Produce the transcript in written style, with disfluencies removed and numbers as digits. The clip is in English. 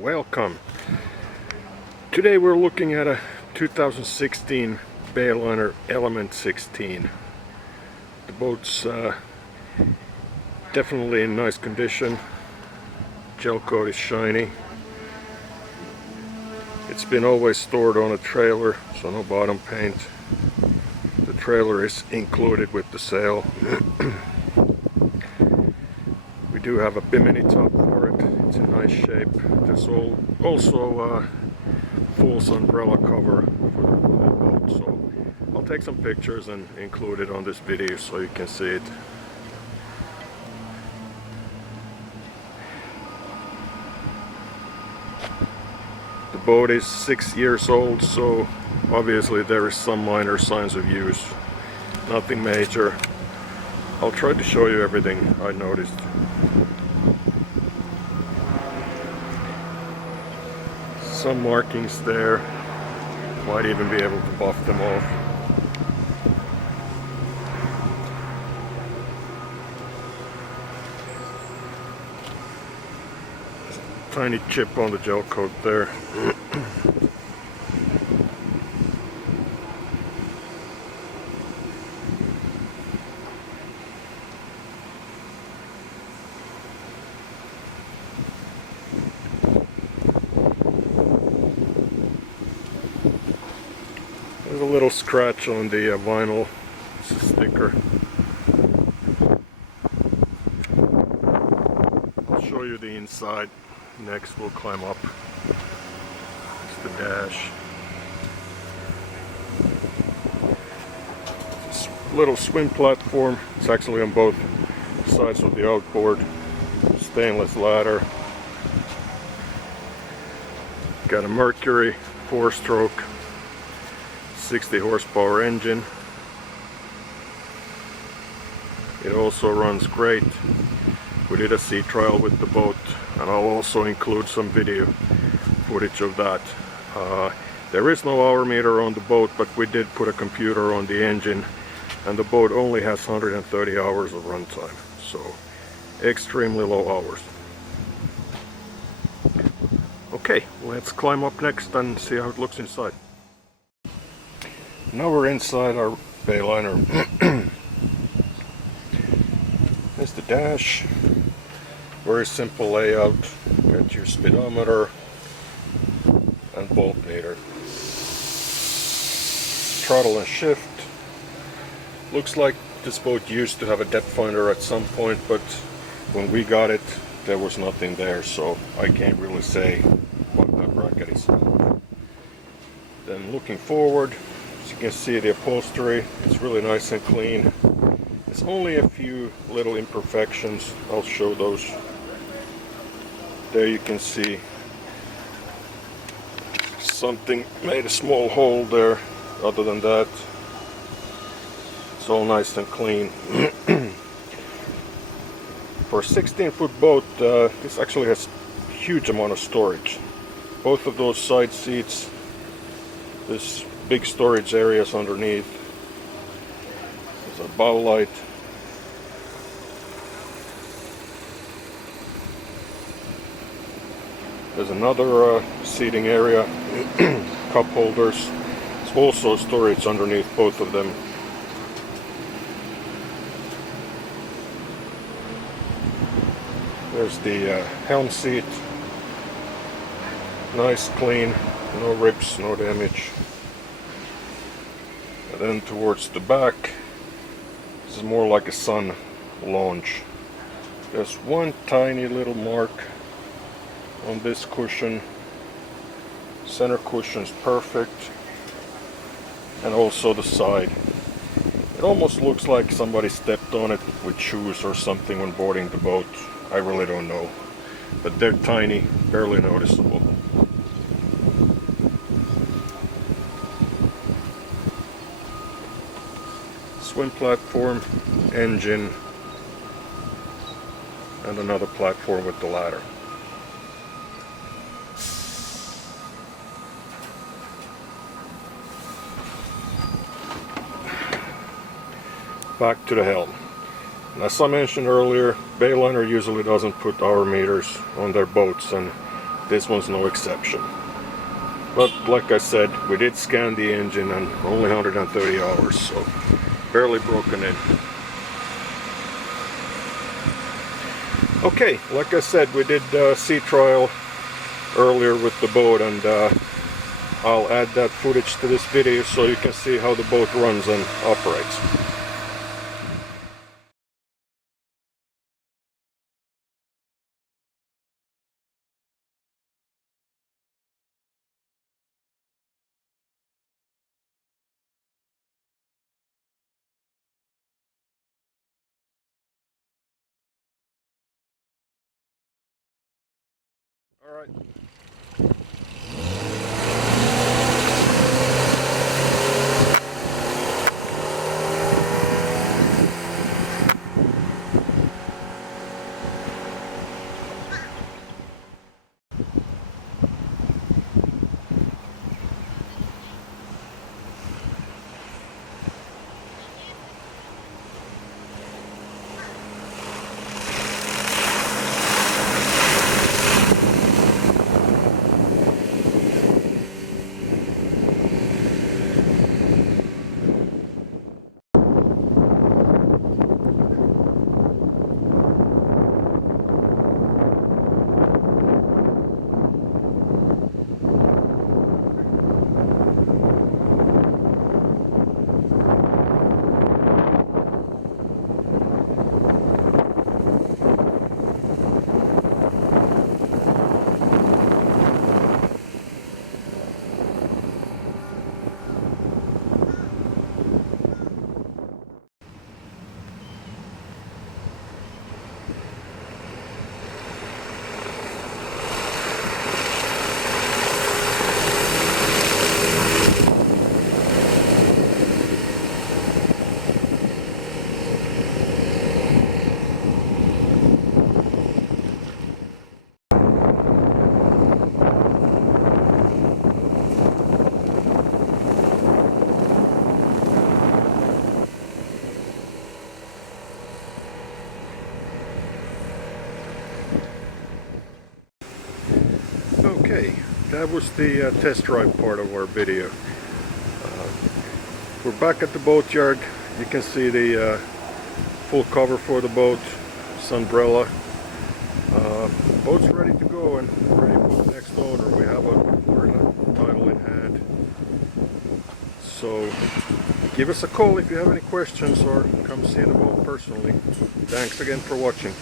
Welcome. Today we're looking at a 2016 Bayliner Element 16. The boat's definitely in nice condition. Gel coat is shiny. It's been always stored on a trailer, so no bottom paint. The trailer is included with the sail. We do have a bimini top for it. It's in nice shape. There's also a false umbrella cover for the whole boat. So I'll take some pictures and include it on this video so you can see it. The boat is 6 years old, so obviously there is some minor signs of use. Nothing major. I'll try to show you everything I noticed. Some markings there. Might even be able to buff them off. Tiny chip on the gel coat there. There's a little scratch on the vinyl sticker. I'll show you the inside. Next we'll climb up. It's the dash. This little swim platform. It's actually on both sides of the outboard. Stainless ladder. Got a Mercury 4-stroke 60 horsepower engine. It also runs great. We did a sea trial with the boat, and I'll also include some video footage of that. There is no hour meter on the boat, but we did put a computer on the engine, and the boat only has 130 hours of runtime, so extremely low hours. Okay, let's climb up next and see how it looks inside. Now we're inside our Bayliner. There's the dash. Very simple layout. Got your speedometer and voltmeter. Throttle and shift. Looks like this boat used to have a depth finder at some point, but when we got it, there was nothing there, so I can't really say what that bracket is. Then looking forward, as you can see, the upholstery is really nice and clean. There's only a few little imperfections. I'll show those. There you can see something made a small hole there. Other than that, it's all nice and clean. For a 16-foot boat, this actually has a huge amount of storage. Both of those side seats, there's big storage areas underneath. There's a bow light. There's another seating area, cup holders. There's also storage underneath both of them. There's the helm seat. Nice, clean, no rips, no damage. And then towards the back, this is more like a sun lounge. There's one tiny little mark on this cushion. Center cushion's perfect, and also the side. It almost looks like somebody stepped on it with shoes or something when boarding the boat. I really don't know, but they're tiny, barely noticeable. Swim platform, engine, and another platform with the ladder. Back to the helm. And as I mentioned earlier, Bayliner usually doesn't put hour meters on their boats, and This one's no exception. But like I said, we did scan the engine and only 130 hours, so barely broken in. Okay, like I said, we did sea trial earlier with the boat, and I'll add that footage to this video so you can see how the boat runs and operates. All right. Okay, that was the test drive part of our video. We're back at the boat yard. You can see the full cover for the boat, this umbrella. Boat's ready to go and ready for the next owner. We're in a title in hand. So give us a call if you have any questions, or come see the boat personally. Thanks again for watching.